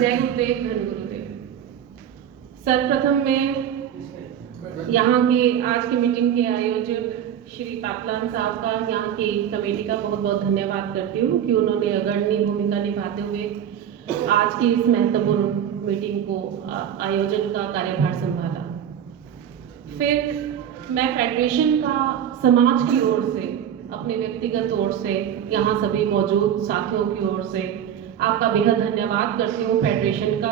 जय गुरुदेव, धन गुरुदेव। सर्वप्रथम मैं यहाँ के आज की मीटिंग के आयोजक श्री पापलान साहब का, यहाँ की कमेटी का बहुत बहुत धन्यवाद करती हूँ कि उन्होंने अग्रणी भूमिका निभाते हुए आज की इस महत्वपूर्ण मीटिंग को आयोजन का कार्यभार संभाला। फिर मैं फेडरेशन का समाज की ओर से, अपने व्यक्तिगत ओर से, यहाँ सभी मौजूद साथियों की ओर से आपका बेहद धन्यवाद करती हूँ फेडरेशन का,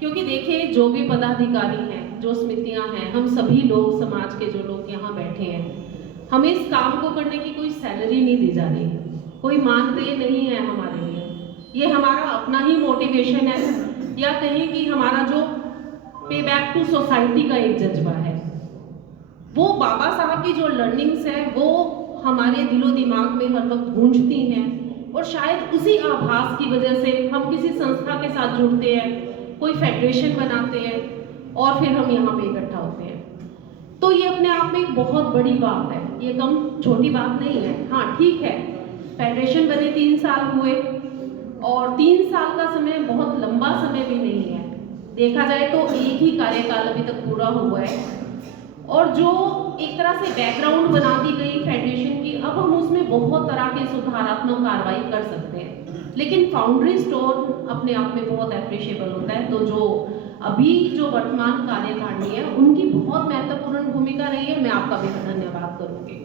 क्योंकि देखिए जो भी पदाधिकारी हैं, जो समितियाँ हैं, हम सभी लोग समाज के जो लोग यहाँ बैठे हैं, हमें इस काम को करने की कोई सैलरी नहीं दी जा रही, कोई मानदेय नहीं है हमारे लिए। ये हमारा अपना ही मोटिवेशन है, या कहें कि हमारा जो पे बैक टू सोसाइटी का एक जज्बा है। वो बाबा साहब की जो लर्निंग्स है वो हमारे दिलो दिमाग में हर वक्त गूंजती हैं, और शायद उसी आभास की वजह से हम किसी संस्था के साथ जुड़ते हैं, कोई फेडरेशन बनाते हैं और फिर हम यहाँ पे इकट्ठा होते हैं। तो ये अपने आप में एक बहुत बड़ी बात है, ये कम छोटी बात नहीं है। हाँ ठीक है, फेडरेशन बने 3 साल हुए और 3 साल का समय बहुत लंबा समय भी नहीं है। देखा जाए तो एक ही कार्यकाल अभी तक पूरा हुआ है, और जो एक तरह से बैकग्राउंड बना दी गई फेडरेशन की, अब हम उसमें बहुत तरह के सुधारात्मक कार्रवाई कर सकते हैं, लेकिन फाउंड्री स्टोन अपने आप में बहुत अप्रिशिएबल होता है। तो जो अभी जो वर्तमान कार्यकारिणी है उनकी बहुत महत्वपूर्ण भूमिका रही है, मैं आपका भी धन्यवाद करूंगी।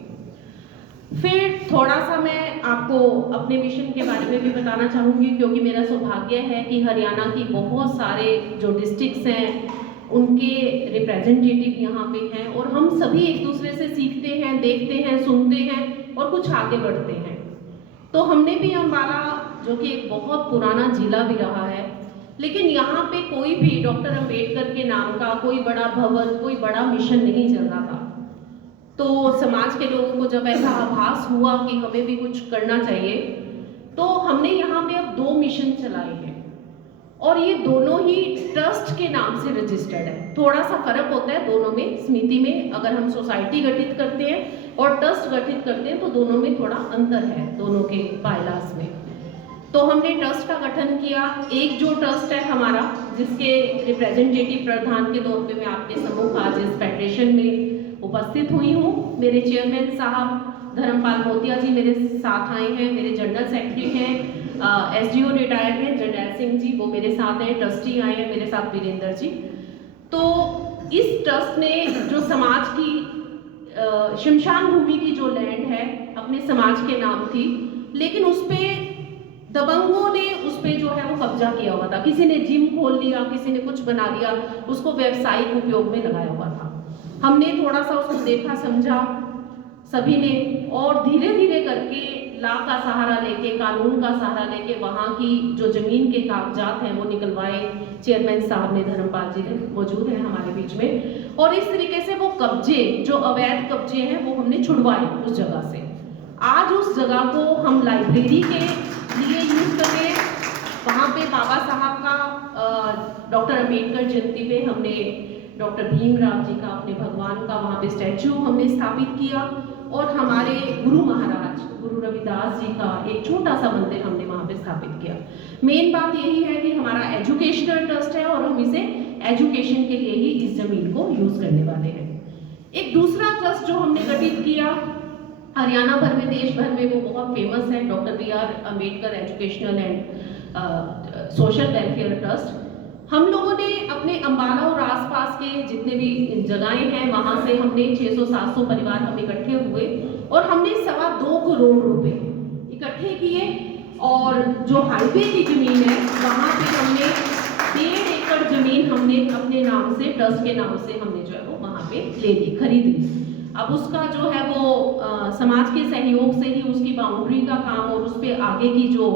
फिर थोड़ा सा मैं आपको अपने मिशन के बारे में भी बताना चाहूँगी, क्योंकि मेरा सौभाग्य है कि हरियाणा की बहुत सारे जो डिस्ट्रिक्ट्स हैं उनके रिप्रेजेंटेटिव यहाँ पे हैं, और हम सभी एक दूसरे से सीखते हैं, देखते हैं, सुनते हैं और कुछ आगे बढ़ते हैं। तो हमने भी अम्बाला, जो कि एक बहुत पुराना जिला भी रहा है, लेकिन यहाँ पे कोई भी डॉक्टर अंबेडकर के नाम का कोई बड़ा भवन, कोई बड़ा मिशन नहीं चल रहा था। तो समाज के लोगों को जब ऐसा आभास हुआ कि हमें भी कुछ करना चाहिए, तो हमने यहाँ पे अब 2 मिशन चलाए हैं, और ये दोनों ही ट्रस्ट के नाम से रजिस्टर्ड है। थोड़ा सा फर्क होता है दोनों में, समिति में अगर हम सोसाइटी गठित करते हैं और ट्रस्ट गठित करते हैं तो दोनों में थोड़ा अंतर है, दोनों के बायलास में। तो हमने ट्रस्ट का गठन किया। एक जो ट्रस्ट है हमारा, जिसके रिप्रेजेंटेटिव प्रधान के तौर पे मैं आपके सम्मुख आज इस फेडरेशन में उपस्थित हुई हूँ। मेरे चेयरमैन साहब धर्मपाल मोतिया जी मेरे साथ आए हैं, मेरे जनरल सेक्रेटरी हैं, SDO रिटायर्ड हैं जरनैल सिंह जी, वो मेरे साथ हैं, ट्रस्टी आए हैं मेरे साथ वीरेंद्र जी। तो इस ट्रस्ट ने जो समाज की शमशान भूमि की जो लैंड है अपने समाज के नाम थी, लेकिन उस पे दबंगों ने उस पे जो है वो कब्जा किया हुआ था। किसी ने जिम खोल लिया, किसी ने कुछ बना लिया, उसको व्यावसायिक उपयोग में लगाया हुआ था। हमने थोड़ा सा उसको देखा, समझा सभी ने, और धीरे धीरे करके लॉ का सहारा लेके, कानून का सहारा लेके वहाँ की जो जमीन के कागजात हैं वो निकलवाए। चेयरमैन साहब ने, धर्मपाल जी ने मौजूद हैं हमारे बीच में, और इस तरीके से वो कब्जे, जो अवैध कब्जे हैं, वो हमने छुड़वाए उस जगह से। आज उस जगह को हम लाइब्रेरी के लिए यूज कर रहे हैं। वहाँ पे बाबा साहब का डॉक्टर अंबेडकर जयंती पे हमने डॉक्टर भीमराव जी का, अपने भगवान का वहाँ पे स्टैचू हमने स्थापित किया, और हमारे गुरु महाराज गुरु रविदास जी का एक छोटा सा मंदिर हमने वहाँ पे स्थापित किया। मेन बात यही है कि हमारा एजुकेशनल ट्रस्ट है और हम इसे एजुकेशन के लिए ही इस जमीन को यूज करने वाले हैं। एक दूसरा ट्रस्ट जो हमने गठित किया हरियाणा भर में, देश भर में, वो बहुत फेमस है, doctor BR Ambedkar educational and social welfare trust. हम लोगों ने अपने अम्बाला और आसपास के जितने भी जगहें हैं वहाँ से हमने 600-700 परिवार हम इकट्ठे हुए, और हमने 2.25 करोड़ रुपए इकट्ठे किए, और जो हाईवे की जमीन है वहाँ पे हमने 1.5 एकड़ जमीन हमने अपने नाम से, ट्रस्ट के नाम से हमने जो है वो वहाँ पे ले ली, खरीद ली। अब उसका जो है वो समाज के सहयोग से ही उसकी बाउंड्री का काम और उस पर आगे की जो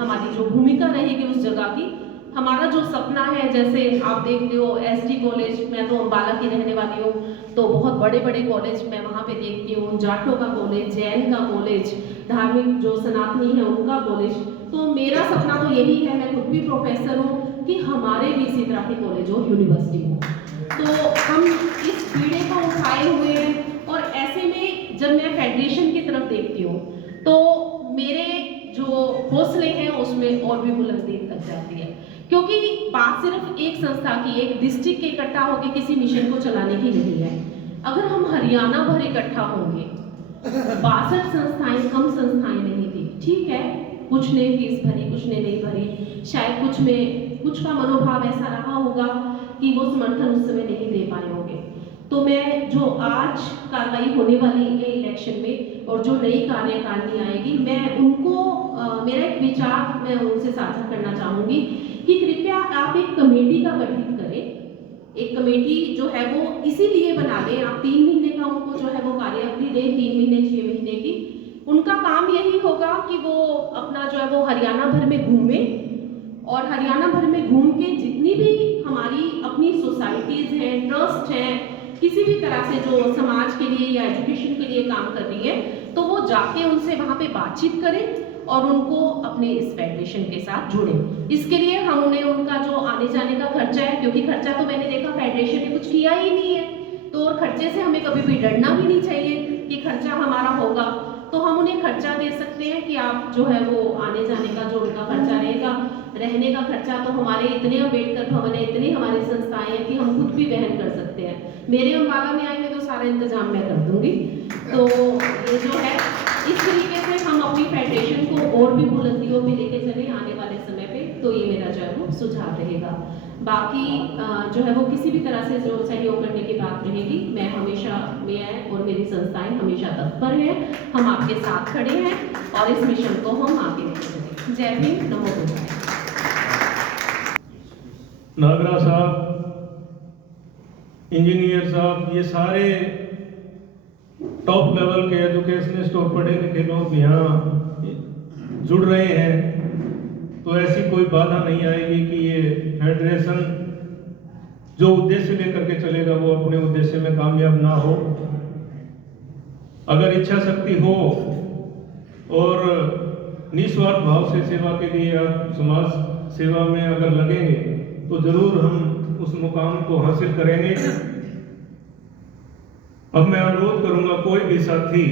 हमारी जो भूमिका रहेगी उस जगह की, हमारा जो सपना है, जैसे आप देखते हो SD कॉलेज, मैं तो अम्बाला की रहने वाली हूँ, तो बहुत बड़े बड़े कॉलेज मैं वहाँ पे देखती हूँ, जाटों का कॉलेज, जैन का कॉलेज, धार्मिक जो सनातनी है उनका कॉलेज। तो मेरा सपना तो यही है, मैं खुद भी प्रोफेसर हूँ, कि हमारे भी इसी तरह के कॉलेज और यूनिवर्सिटी हो। तो हम इस बीड़े को उठाए हुए हैं, और ऐसे में जब मैं फेडरेशन की तरफ देखती हूँ तो मेरे जो हौसले हैं उसमें और भी बुलंदी लग जाती है, क्योंकि बात सिर्फ एक संस्था की, एक डिस्ट्रिक्ट के इकट्ठा होकर किसी मिशन को चलाने की नहीं है। अगर हम हरियाणा भर इकट्ठा होंगे, 62 संस्थाएं कम संस्थाएं नहीं थी, ठीक है, कुछ ने फीस भरी, कुछ ने नहीं भरी, शायद कुछ का मनोभाव ऐसा रहा होगा कि वो समर्थन उस समय नहीं दे पाए होंगे। तो मैं जो आज कार्रवाई होने वाली है इलेक्शन में और जो नई कार्यकारिणी आएगी, मैं उनको मेरा एक विचार मैं उनसे साझा करना चाहूँगी कि कृपया आप एक कमेटी का गठित करें। एक कमेटी जो है वो इसीलिए बना लें, आप 3 महीने का उनको जो है वो कार्य अवधि दें, 3 महीने 6 महीने की। उनका काम यही होगा कि वो अपना जो है वो हरियाणा भर में घूमे और हरियाणा भर में घूम के जितनी भी हमारी अपनी सोसाइटीज़ हैं, ट्रस्ट हैं, किसी भी तरह से जो समाज के लिए या एजुकेशन के लिए काम कर रही है, तो वो जाके उनसे वहाँ पे बातचीत करें और उनको अपने इस फेडरेशन के साथ जुड़ें। इसके लिए हम उन्हें उनका जो आने जाने का खर्चा है, क्योंकि खर्चा तो मैंने देखा फेडरेशन ने कुछ किया ही नहीं है, तो और खर्चे से हमें कभी भी डरना भी नहीं चाहिए कि खर्चा हमारा होगा, तो हम उन्हें खर्चा दे सकते हैं कि आप जो है वो आने जाने का जो उनका खर्चा रहेगा, रहने का खर्चा तो हमारे इतने अम्बेडकर भवन है, इतनी हमारी संस्थाएं हैं कि हम खुद भी वहन कर सकते हैं। मेरे अम्बाला में आएंगे तो सारा इंतजाम मैं कर दूंगी। तो ये जो है इस तरीके से हम अपनी फेडरेशन को और भी बुलंदियों पे लेके चले आने वाले समय पे, तो ये मेरा जो है वो सुझाव रहेगा। बाकी जो है वो किसी भी तरह से जो सहयोग करने की बात रहेगी, मैं हमेशा, मैं और मेरी संस्थाएं हमेशा तत्पर हैं, हम आपके साथ खड़े हैं और इस मिशन को हम आगे लेके चलें। जय भीम, नमो बुद्धाय। नागरा साहब, इंजीनियर साहब, ये सारे टॉप लेवल के एजुकेशनिस्ट और पढ़े लिखे लोग यहाँ जुड़ रहे हैं, तो ऐसी कोई बाधा नहीं आएगी कि ये फेडरेशन जो उद्देश्य लेकर के चलेगा वो अपने उद्देश्य में कामयाब ना हो। अगर इच्छा शक्ति हो और निस्वार्थ भाव से सेवा के लिए आप समाज सेवा में अगर लगेंगे तो जरूर हम उस मुकाम को हासिल करेंगे। अब मैं अनुरोध करूंगा कोई भी साथी